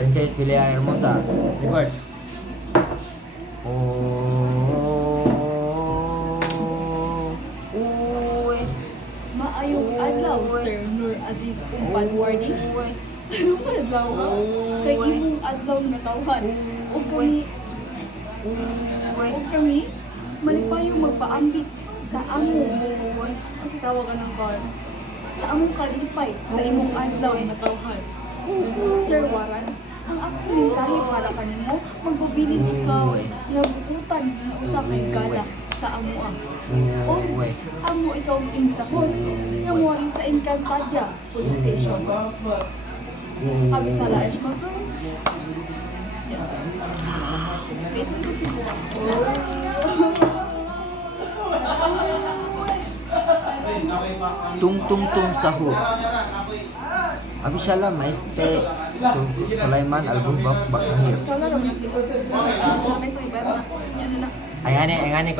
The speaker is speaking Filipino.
Princess Pilea Hermosa. Record. Uy. Maayong adlaw, Sir Nur Aziz Umpan Warning. Anong adlaw ka? Kay imong adlaw na tawhan. Og kami, malipayong magpaambit sa amo. Kasi tawag ka ng call. Sa among kalipay, sa imong adlaw na tawhan. Sir Waran, ang akong mensahe para kanimo, magpabilin ikaw nga bukutan ng usa kay gala sa amoa. O amo ikaw ang imbitahon nga moari sa Encantadia Police Station. Abi sa laes mo, sir? Yes, sir. Wait, may siguro. Tung tung tung sahur. Abi salam maeste Sulaiman Al-Bubak Bakhir. Sana rin maglikod. Sana may sa iba na. Yan na. Ay ani